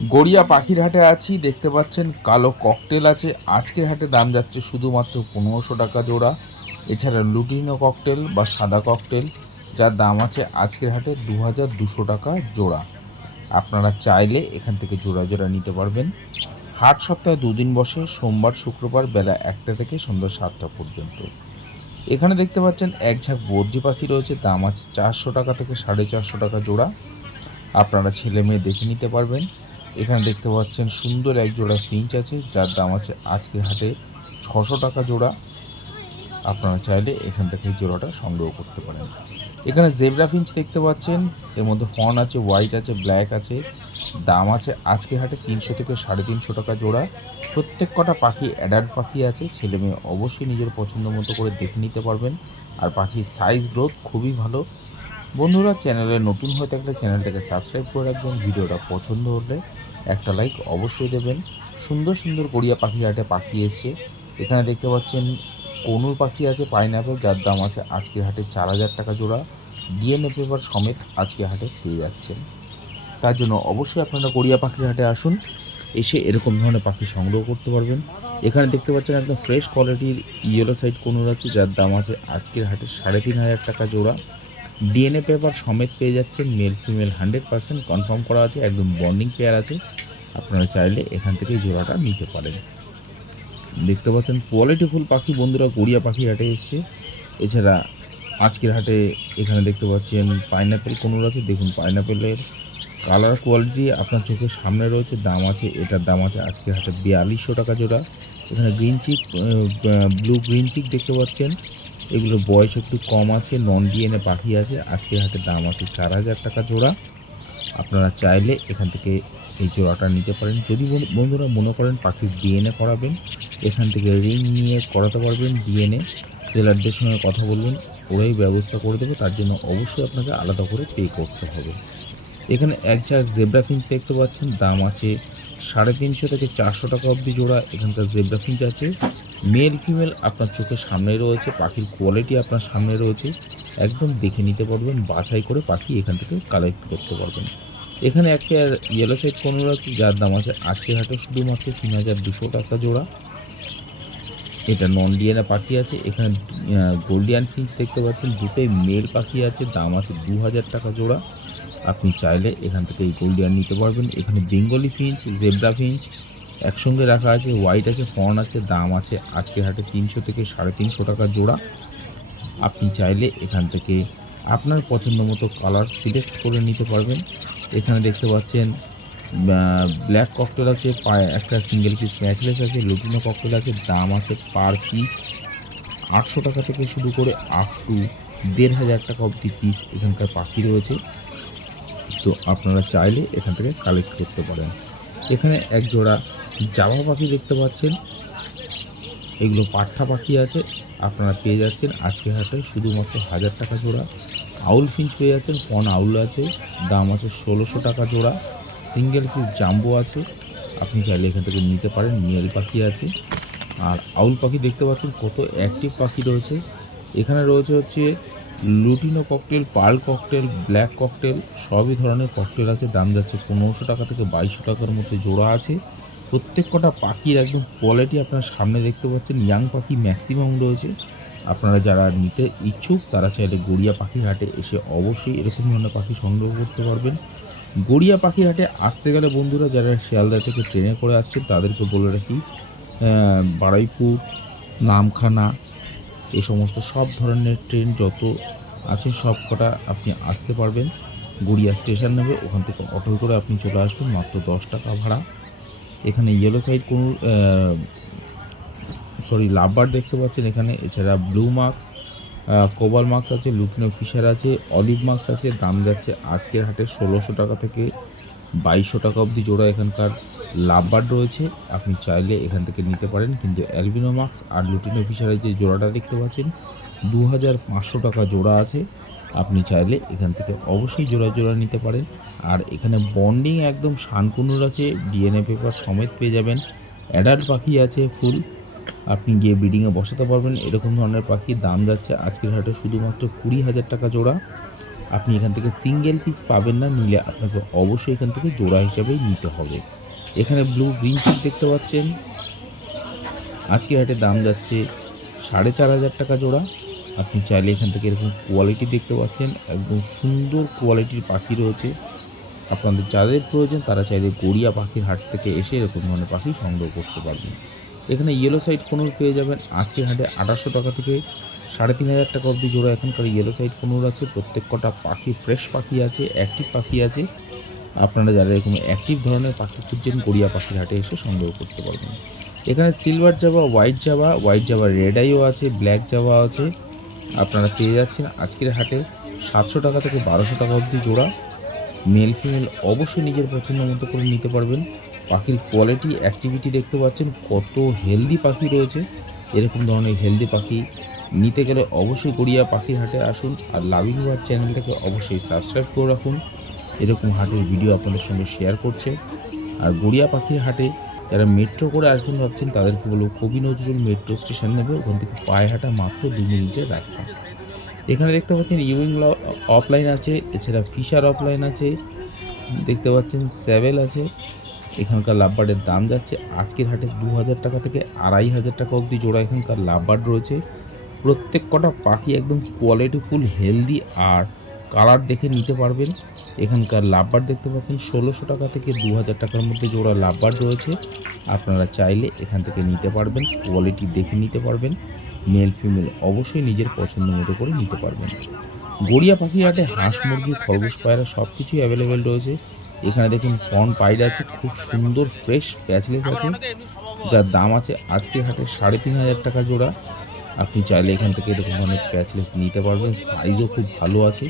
গড়িয়া পাখির হাটে আছি, দেখতে পাচ্ছেন কালো ককটেল আছে। আজকের হাটে দাম যাচ্ছে শুধুমাত্র 1500 টাকা জোড়া। এছাড়া লুটিনো ককটেল বা সাদা ককটেল, যার দাম আছে আজকের হাটে 2200 টাকা জোড়া। আপনারা চাইলে এখান থেকে জোড়া জোড়া নিতে পারবেন। হাট সপ্তাহে দুদিন বসে, সোমবার শুক্রবার বেলা 1টা থেকে সন্ধ্যা 7টা পর্যন্ত। এখানে দেখতে পাচ্ছেন এক ঝাঁক বর্জি পাখি রয়েছে, দাম আছে 400 টাকা থেকে 450 টাকা জোড়া। আপনারা ছেলে মেয়ে দেখে নিতে পারবেন। এখানে দেখতে পাচ্ছেন সুন্দর এক জোড়া ফিঞ্চ আছে, যার দাম আছে আজকের হাটে 600 টাকা জোড়া। আপনারা চাইলে এখান থেকে এই জোড়াটা সংগ্রহ করতে পারেন। এখানে জেব্রা ফিঞ্চ দেখতে পাচ্ছেন, এর মধ্যে ফন আছে, হোয়াইট আছে, ব্ল্যাক আছে। দাম আছে আজকের হাটে 300 থেকে 350 টাকা জোড়া। প্রত্যেক কটা পাখি অ্যাডাল্ট পাখি আছে, ছেলে মেয়ে অবশ্যই নিজের পছন্দ মতো করে দেখে নিতে পারবেন। আর পাখির সাইজ গ্রোথ খুবই ভালো। বন্ধুরা, চ্যানেলে নতুন হয়ে থাকলে চ্যানেলটাকে সাবস্ক্রাইব করে রাখবেন। ভিডিওটা পছন্দ হলে একটা লাইক অবশ্যই দেবেন। সুন্দর সুন্দর গড়িয়া পাখি হাটে পাখি এসছে। এখানে দেখতে পাচ্ছেন কনুর পাখি আছে, পাইনঅ্যাপেল, যার দাম আছে আজকের হাটে 4000 টাকা জোড়া। ডিএনএ পেপার সমেত আজকে হাটে পেয়ে যাচ্ছেন। তার জন্য অবশ্যই আপনারা গড়িয়া পাখির হাটে আসুন, এসে এরকম ধরনের পাখি সংগ্রহ করতে পারবেন। এখানে দেখতে পাচ্ছেন একদম ফ্রেশ কোয়ালিটির ইয়েলো সাইড কনুর আছে, যার দাম আছে আজকের হাটে 3500 টাকা জোড়া। ডিএনএ পেপার সমেত পেয়ে যাচ্ছেন, মেল ফিমেল 100% কনফার্ম করা আছে, একদম বন্ডিং পেয়ার আছে। আপনারা চাইলে এখান থেকে এই জোড়াটা নিতে পারেন। দেখতে পাচ্ছেন কোয়ালিটিফুল পাখি বন্ধুরা গড়িয়া পাখি হাটে এসছে। এছাড়া আজকের হাটে এখানে দেখতে পাচ্ছেন পাইনঅ্যাপেল কোনুর আছে। দেখুন পাইনঅ্যাপেলের কালার কোয়ালিটি আপনার চোখের সামনে রয়েছে। দাম আছে, এটার দাম আছে আজকের হাটে 4200 টাকা জোড়া। এখানে green cheek, blue green cheek দেখতে পাচ্ছেন, এগুলোর বয়স একটু কম আছে, নন ডিএনএ পাখি আছে। আজকের হাটে দাম আছে 4000 টাকা জোড়া। আপনারা চাইলে এখান থেকে এই জোড়াটা নিতে পারেন। যদি বন্ধুরা মনে করেন পাখির ডিএনএ করাবেন, এখান থেকে রিং নিয়ে করাতে পারবেন। ডিএনএ সেলারদের সঙ্গে কথা বলবেন, ওরাই ব্যবস্থা করে দেবে। তার জন্য অবশ্যই আপনাকে আলাদা করে পে করতে হবে। এখানে এক ঝাঁক জেব্রা ফিঞ্চ দেখতে পাচ্ছেন, দাম আছে 350 থেকে 400 টাকা অবধি জোড়া। এখানকার জেব্রা ফিঞ্চ আছে মেল ফিমেল আপনার চোখের সামনে রয়েছে, পাখির কোয়ালিটি আপনার সামনে রয়েছে, একদম দেখে নিতে পারবেন। বাছাই করে পাখি এখান থেকে কালেক্ট করতে পারবেন। এখানে একটা ইয়েলো সাইড কনুর আছে, যার দাম আছে আজকের হাটে শুধুমাত্র 3200 টাকা জোড়া। এটা নন ডিএনএ পাখি আছে। এখানে গোল্ডিয়ান ফিঞ্চ দেখতে পাচ্ছেন, দুটোই মেল পাখি আছে, দাম আছে 2000 টাকা জোড়া। আপনি চাইলে এখান থেকে এই গোল্ডিয়ান নিতে পারবেন। এখানে বেঙ্গলি ফিঞ্চ, জেব্রা ফিঞ্চ একসঙ্গে রাখা আছে, হোয়াইট আছে, ফন আছে। দাম আছে আজকের হাটে 300 থেকে 350 টাকা জোড়া। আপনি চাইলে এখান থেকে আপনার পছন্দ মতো কালার সিলেক্ট করে নিতে পারবেন। এখানে দেখতে পাচ্ছেন ব্ল্যাক ককটেল আছে, একটা সিঙ্গেল পিস ম্যাচলেস আছে, লুটিনো ককটেল আছে। দাম আছে পার পিস 800 টাকা থেকে শুরু করে আপ টু 1500 টাকা অবধি পিস এখানকার পাখি রয়েছে। তো আপনারা চাইলে এখান থেকে কালেক্ট করতে পারেন। এখানে এক জোড়া জাভা পাখি দেখতে পাচ্ছেন, এগুলো পাঠা পাখি আছে। আপনারা পেয়ে যাচ্ছেন আজকে হাটে শুধুমাত্র 1000 টাকা জোড়া। আউল ফিঞ্চ পেয়ে যাচ্ছেন, ফন আউল আছে, দাম আছে 1600 টাকা জোড়া। সিঙ্গেল পিস জাম্বো আছে, আপনি চাইলে এখান থেকে নিতে পারেন। মেল পাখি আছে। আর আউল পাখি দেখতে পাচ্ছেন কত অ্যাক্টিভ পাখি রয়েছে। এখানে রয়েছে হচ্ছে lutino cockatiel, pearl cockatiel, black cockatiel, সবই ধরনের ককটেল আছে। দাম যাচ্ছে 1500 টাকা থেকে 2200 টাকার মধ্যে জোড়া আছে। প্রত্যেক কটা পাখির একদম কোয়ালিটি আপনার সামনে দেখতে পাচ্ছেন। ইয়াং পাখি ম্যাক্সিমাম রয়েছে। আপনারা যারা নিতে ইচ্ছুক তারা চাইলে গড়িয়া পাখির হাটে এসে অবশ্যই এরকম ধরনের পাখি সংগ্রহ করতে পারবেন। গড়িয়া পাখির হাটে আসতে গেলে বন্ধুরা যারা শিয়ালদা থেকে ট্রেনে করে আসছেন তাদেরকে বলে রাখি, বারুইপুর, নামখানা, এই সমস্ত সব ধরনের ট্রেন যত আছে সব কটা আপনি আসতে পারবেন। গড়িয়া স্টেশন নেবে, ওখান থেকে অটো করে আপনি চলে আসবেন, মাত্র 10 টাকা ভাড়া। এখানে ইয়েলো সাইড কোনো লাভবার্ড দেখতে পাচ্ছেন এখানে। এছাড়া ব্লু মার্কস, কোবাল মার্কস আছে, লুটিনো ফিশার আছে, অলিভ মার্কস আছে। দাম যাচ্ছে আজকের হাটে 1600 টাকা থেকে 2200 টাকা অবধি জোড়া এখানকার লাভবার্ড রয়েছে। আপনি চাইলে এখান থেকে নিতে পারেন। কিন্তু অ্যালবিনো মার্কস আর লুটিনো ফিশারের যে জোড়াটা দেখতে পাচ্ছেন 2500 টাকা জোড়া আছে। আপনি চাইলে এখান থেকে অবশ্যই জোড়া জোড়া নিতে পারেন। আর এখানে বন্ডিং একদম শানকুনুর আছে, ডিএনএ পেপার সমেত পেয়ে যাবেন। অ্যাডাল্ট পাখি আছে ফুল, আপনি গিয়ে ব্রিডিংয়ে বসাতে পারবেন। এরকম ধরনের পাখির দাম যাচ্ছে আজকের হাটে শুধুমাত্র 20,000 টাকা জোড়া। আপনি এখান থেকে সিঙ্গেল পিস পাবেন না, নিলে আপনাকে অবশ্যই এখান থেকে জোড়া হিসাবেই নিতে হবে। এখানে ব্লু গ্রিন চিক দেখতে পাচ্ছেন, আজকের হাটে দাম যাচ্ছে 4,500 টাকা জোড়া। আপনি চাইলে এখান থেকে এরকম কোয়ালিটি দেখতে পাচ্ছেন, একদম সুন্দর কোয়ালিটির পাখি রয়েছে। আপনাদের যাদের প্রয়োজন তারা চাইলে গড়িয়া পাখির হাট থেকে এসে এরকম ধরনের পাখি সংগ্রহ করতে পারবেন। এখানে ইয়েলো সাইড কোনুর পেয়ে যাবেন আজকের হাটে 2,800 টাকা থেকে 3,500 টাকা অবধি জোড়া। এখানকার ইয়েলো সাইড কোনুর আছে, প্রত্যেক কটা পাখি ফ্রেশ পাখি আছে, অ্যাক্টিভ পাখি আছে। আপনারা যারা এরকম অ্যাক্টিভ ধরনের পাখি খুঁজছেন গড়িয়া পাখির হাটে এসে সংগ্রহ করতে পারবেন। এখানে silver Java, white Java red আইও আছে, ব্ল্যাক জাভা আছে। আপনারা পেয়ে যাচ্ছেন আজকের হাটে 700 টাকা থেকে 1,200 টাকা অবধি জোড়া। মেল ফিমেল অবশ্যই নিজের পছন্দ মতো করে নিতে পারবেন। পাখির কোয়ালিটি, অ্যাক্টিভিটি দেখতে পাচ্ছেন, কত হেলদি পাখি রয়েছে। এরকম ধরনের হেলদি পাখি নিতে গেলে অবশ্যই গড়িয়া পাখির হাটে আসুন, আর লাভিং বার্ড চ্যানেলটাকে অবশ্যই সাবস্ক্রাইব করে রাখুন। এরকম হাটের ভিডিও আপনাদের সঙ্গে শেয়ার করছে। আর গড়িয়া পাখির হাটে যারা মেট্রো করে আসবেন ভাবছেন তাদেরকে বলবো কবি নজরুল মেট্রো স্টেশন নেবে, ওখান থেকে পায়ে হাঁটা মাত্র 2 মিনিটের রাস্তা। এখানে দেখতে পাচ্ছেন ইউইং অফলাইন আছে, এছাড়া ফিশার অফলাইন আছে, দেখতে পাচ্ছেন স্যাভেল আছে। এখানকার লাভবার্ডের দাম যাচ্ছে আজকের হাটে 2,000 টাকা থেকে 2,500 টাকা অবধি জোড়া। এখানকার লাভবার্ড রয়েছে, প্রত্যেক কটা পাখি একদম কোয়ালিটিফুল, হেলদি, আর কালার দেখে নিতে পারবেন। এখানকার লাভবার্ড দেখতে পাচ্ছেন 1,600 টাকা থেকে 2,000 টাকার মধ্যে জোড়া লাভবার্ড রয়েছে। আপনারা চাইলে এখান থেকে নিতে পারবেন, কোয়ালিটি দেখে নিতে পারবেন। মেল ফিমেল অবশ্যই নিজের পছন্দ মতো করে নিতে পারবেন। গড়িয়া পাখি হাটে হাঁস, মুরগি, খরগোশ, পায়রা সব কিছুই অ্যাভেলেবেল রয়েছে। এখানে দেখুন ফন পাইড আছে, খুব সুন্দর ফ্রেশ প্যাচলেস আছে, যার দাম আছে আজকের হাটে 3,500 টাকা জোড়া। আপনি চাইলে এখান থেকে এরকম ধরনের প্যাচলেস নিতে পারবেন, সাইজও খুব ভালো আছে।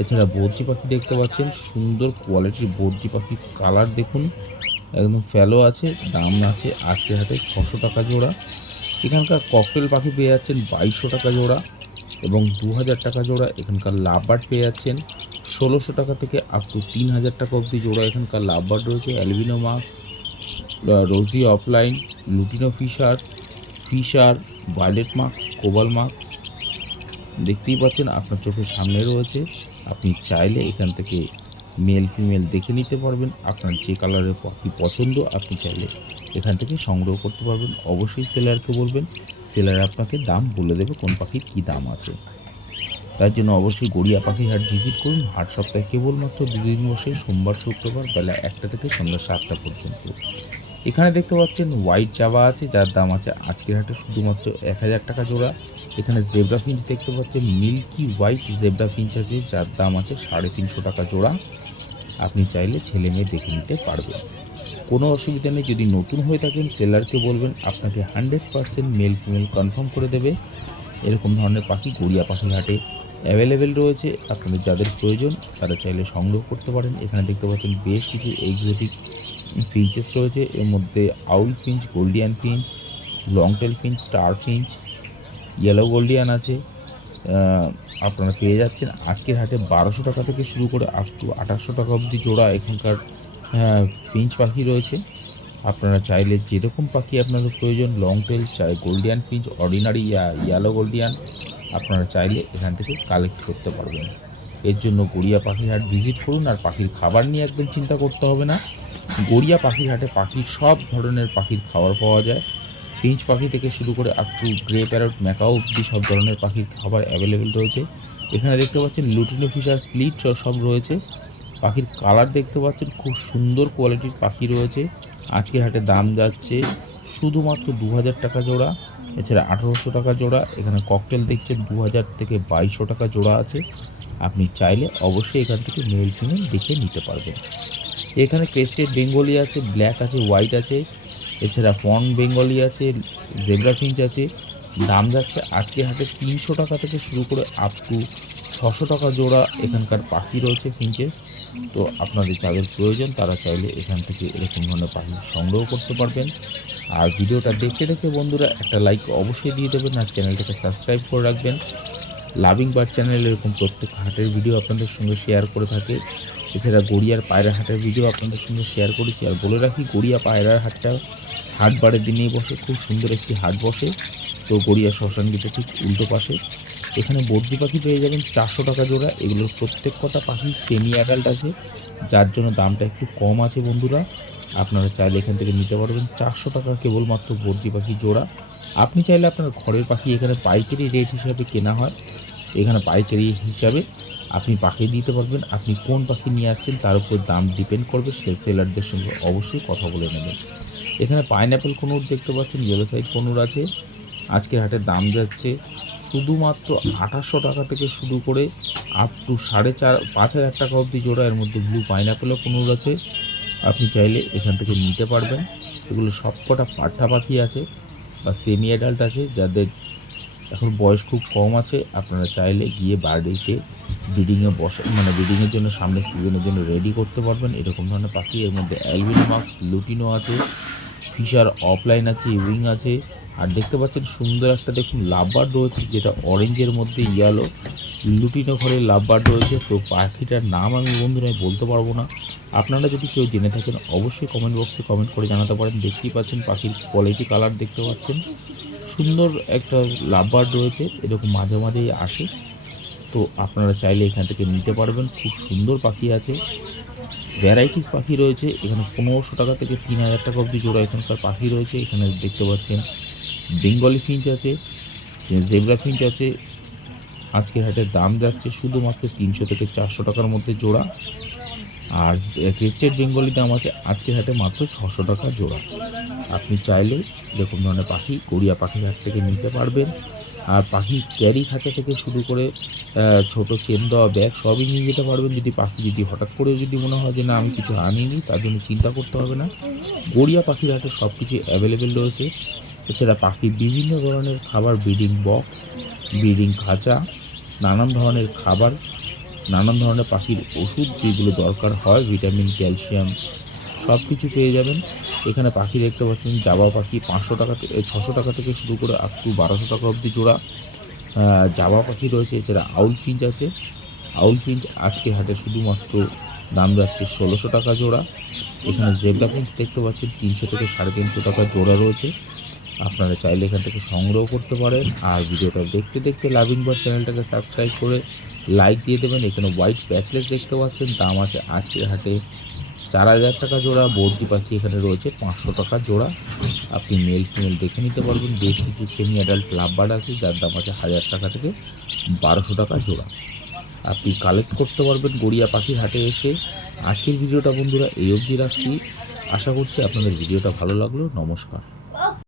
এছাড়া বর্জি পাখি দেখতে পাচ্ছেন, সুন্দর কোয়ালিটির বর্জি পাখি, কালার দেখুন, একদম ফ্যালো আছে। দাম আছে আজকের হাটে 600 টাকা জোড়া। এখানকার ককটেল পাখি পেয়ে যাচ্ছেন 2,200 টাকা জোড়া এবং 2,000 টাকা জোড়া। এখানকার লাভবার্ড পেয়ে যাচ্ছেন 1,600 টাকা থেকে আপ টু 3,000 টাকা অবধি জোড়া। এখানকার লাভবার্ড রয়েছে albino mask, rosy opaline, lutino Fischer, violet mask, cobalt mask দেখতেই পাচ্ছেন আপনার চোখের সামনে রয়েছে। আপনি চাইলে এখান থেকে মেল ফিমেল দেখে নিতে পারবেন। আপনার যে কালারের পাখি পছন্দ আপনি চাইলে এখান থেকে সংগ্রহ করতে পারবেন। অবশ্যই সেলারকে বলবেন, সেলার আপনাকে দাম বলে দেবে কোন পাখির কী দাম আছে। তার জন্য অবশ্যই গড়িয়া পাখির হাট ভিজিট করুন। হাট সপ্তাহে কেবলমাত্র 2 দিন বসে, সোমবার শুক্রবার বেলা 1টা থেকে সন্ধ্যা 7টা পর্যন্ত। এখানে দেখতে পাচ্ছেন হোয়াইট জাভা আছে, যার দাম আছে আজকের হাটে শুধুমাত্র 1,000 টাকা জোড়া। এখানে জেব্রা ফিঞ্চ দেখতে পাচ্ছেন, মিল্কি হোয়াইট জেব্রা ফিঞ্চ আছে, যার দাম আছে 350 টাকা জোড়া। আপনি চাইলে ছেলে মেয়ে দেখে নিতে পারবেন, কোনো অসুবিধা নেই। যদি নতুন হয়ে থাকেন সেলারকে বলবেন, আপনাকে 100% মেল ফিমেল কনফার্ম করে দেবে। এরকম ধরনের পাখি গড়িয়া পাখির হাটে অ্যাভেলেবেল রয়েছে। আপনাদের যাদের প্রয়োজন তারা চাইলে সংগ্রহ করতে পারেন। এখানে দেখতে পাচ্ছেন বেশ কিছু এক্সোটিক ফিঞ্চেস রয়েছে, এর মধ্যে owl finch, Gouldian finch, long tail finch, star finch, yellow Gouldian আছে। আপনারা পেয়ে যাচ্ছেন আজকের হাটে 1,200 টাকা থেকে শুরু করে আপ টু 2,800 টাকা অবধি জোড়া। এখানকার ফিঞ্চ পাখি রয়েছে। আপনারা চাইলে যেরকম পাখি আপনাদের প্রয়োজন, লং টেল, চাই Gouldian Finch, ordinary yellow Gouldian, আপনারা চাইলে এখান থেকে কালেক্ট করতে পারবেন। এর জন্য গড়িয়া পাখির হাট ভিজিট করুন। আর পাখির খাবার নিয়ে একদম চিন্তা করতে হবে না, গড়িয়া পাখির হাটে পাখির সব ধরনের পাখির খাবার পাওয়া যায়। ফিঞ্চ পাখি থেকে শুরু করে up to grey parrot, macaw অব্দি সব ধরনের পাখির খাবার অ্যাভেলেবেল রয়েছে। এখানে দেখতে পাচ্ছেন লুটিনো ফিশার, স্প্লিট সব রয়েছে। পাখির কালার দেখতে পাচ্ছেন, খুব সুন্দর কোয়ালিটির পাখি রয়েছে। আজকের হাটে দাম যাচ্ছে শুধুমাত্র 2,000 টাকা জোড়া, এছাড়া 1,800 টাকা জোড়া। এখানে ককটেল দেখছেন 2,000 থেকে 2,200 টাকা জোড়া আছে। আপনি চাইলে অবশ্যই এখান থেকে মেল ফিমেল দেখে নিতে পারবেন। এখানে ক্রেস্টেড বেঙ্গলি আছে, ব্ল্যাক আছে, হোয়াইট আছে, এছাড়া ফন বেঙ্গলি আছে, জেব্রা ফিঞ্চ আছে। দাম যাচ্ছে আজকের হাটে 300 টাকা থেকে শুরু করে আপ টু 600 টাকা জোড়া। এখানকার পাখি রয়েছে ফিঞ্চেস। তো আপনাদের যাদের প্রয়োজন তারা চাইলে এখান থেকে এরকম ধরনের পাখি সংগ্রহ করতে পারবেন। আর ভিডিওটা দেখতে দেখতে বন্ধুরা একটা লাইক অবশ্যই দিয়ে দেবেন, আর চ্যানেলটাকে সাবস্ক্রাইব করে রাখবেন। লাভিং বার্ড চ্যানেল এরকম প্রত্যেক হাটের ভিডিও আপনাদের সঙ্গে শেয়ার করে থাকে। এছাড়া গড়িয়ার পায়রা হাটের ভিডিও আপনাদের সঙ্গে শেয়ার করেছি। আর বলে রাখি, গড়িয়া পায়রার হাটটা হাটবারের দিনেই বসে, খুব সুন্দর একটি হাট বসে। তো গড়িয়া শ্মশান গেটের ঠিক উল্টো পাশে। এখানে বদ্রি পাখি পেয়ে যাবেন 400 টাকা জোড়া। এগুলোর প্রত্যেক কটা পাখি সেমি অ্যাডাল্ট আছে, যার জন্য দামটা একটু কম আছে বন্ধুরা। আপনারা চাইলে এখান থেকে নিতে পারবেন 400 টাকা কেবলমাত্র বদ্রি পাখি জোড়া। আপনি চাইলে আপনার ঘরের পাখি এখানে পাইকারি রেট হিসাবে কেনা হয়, এখানে পাইকারি হিসাবে আপনি পাখি দিতে পারবেন। আপনি কোন পাখি নিয়ে আসছেন তার উপর দাম ডিপেন্ড করবে, সে সেলারদের সঙ্গে অবশ্যই কথা বলে নেবেন। এখানে পাইনঅ্যাপেল কনুর দেখতে পাচ্ছেন, ইয়েলো সাইড কনুর আছে। আজকের হাটের দাম যাচ্ছে শুধুমাত্র 2800 টাকা থেকে শুরু করে আপ টু 4500 টাকা অবধি জোড়া। এর মধ্যে ব্লু পাইনঅ্যাপেলও কনুর আছে, আপনি চাইলে এখান থেকে নিতে পারবেন। এগুলো সবকটা পাঠা পাখি আছে বা সেমি অ্যাডাল্ট আছে, যাদের এখন বয়স খুব কম আছে। আপনারা চাইলে গিয়ে বার্থডেতে ব্রিডিংয়ে ব্রিডিংয়ের জন্য সামনের সিজনের জন্য রেডি করতে পারবেন এরকম ধরনের পাখি। এর মধ্যে অ্যালবিনো মার্কস, লুটিনো আছে, ফিশার অফলাইন আছে, উইং আছে। আর দেখতে পাচ্ছেন সুন্দর একটা দেখুন লাভবার্ড রয়েছে, যেটা অরেঞ্জের মধ্যে ইয়েলো লুটিনো ঘরের লাভবার্ড রয়েছে। তো পাখিটার নাম আমি বন্ধুরা বলতে পারবো না, আপনারা যদি কেউ জেনে থাকেন অবশ্যই কমেন্ট বক্সে কমেন্ট করে জানাতে পারেন। দেখতেই পাচ্ছেন পাখির কোয়ালিটি, কালার দেখতে পাচ্ছেন, সুন্দর একটা লাভবার্ড রয়েছে, এরকম মাঝে মাঝেই আসে। তো আপনারা চাইলে এখান থেকে নিতে পারবেন, খুব সুন্দর পাখি আছে, ভ্যারাইটিস পাখি রয়েছে। এখানে 1500 টাকা থেকে 3000 টাকা অবধি জোড়া এখানকার পাখি রয়েছে। এখানে দেখতে পাচ্ছেন বেঙ্গলি ফিঞ্চ আছে, জেব্রা ফিঞ্চ আছে। আজকের হাটের দাম যাচ্ছে শুধুমাত্র 300 থেকে 400 টাকার মধ্যে জোড়া। আর ক্রেস্টেড বেঙ্গলি দাম আছে আজকের হাটে মাত্র 600 টাকা জোড়া। আপনি চাইলে এরকম ধরনের পাখি গড়িয়া পাখির হাট থেকে নিতে পারবেন। আর পাখি ক্যারি খাঁচা থেকে শুরু করে ছোটো চেন দেওয়া ব্যাগ সবই নিয়ে যেতে পারবেন। যদি হঠাৎ করে যদি মনে হয় যে না আমি কিছু আনিনি, তার জন্য চিন্তা করতে হবে না, গড়িয়া পাখির হাটে সব কিছু অ্যাভেলেবেল রয়েছে। এছাড়া পাখির বিভিন্ন ধরনের খাবার, ব্রিডিং বক্স, ব্রিডিং খাঁচা, নানান ধরনের খাবার, নানান ধরনের পাখির ওষুধ যেগুলো দরকার হয়, ভিটামিন, ক্যালসিয়াম, সব কিছু পেয়ে যাবেন এখানে। পাখি দেখতে পাচ্ছেন জাবা পাখি 500 টাকা থেকে 600 টাকা থেকে শুরু করে আপ টু 1200 টাকা অবধি জোড়া জাবা পাখি রয়েছে। এছাড়া আউল ফিঞ্চ আছে, আউল ফিঞ্চ আজকে হাটে শুধুমাত্র দাম যাচ্ছে 1600 টাকা জোড়া। এখানে জেব্রা ফিঞ্চ দেখতে পাচ্ছেন 300 থেকে 350 টাকা জোড়া রয়েছে। আপনারা চাইলে এখান থেকে সংগ্রহ করতে পারেন। আর ভিডিওটা দেখতে দেখতে লাভিং বার্ড চ্যানেলটাকে সাবস্ক্রাইব করে লাইক দিয়ে দেবেন। এখানে হোয়াইট প্যাচলেস দেখতে পাচ্ছেন, দাম আছে আজকের হাটে 4000 টাকা জোড়া। বদ্রি পাখি এখানে রয়েছে 500 টাকা জোড়া। আপনি মেল ফিমেল দেখে নিতে পারবেন। বেশ কিছু সেমি অ্যাডাল্ট লাভবার্ড আছে, যার দাম আছে 1000 টাকা থেকে 1200 টাকা জোড়া। আপনি কালেক্ট করতে পারবেন গড়িয়া পাখির হাটে এসে। আজকের ভিডিওটা বন্ধুরা এই অবধি রাখছি, আশা করছি আপনাদের ভিডিওটা ভালো লাগলো। নমস্কার।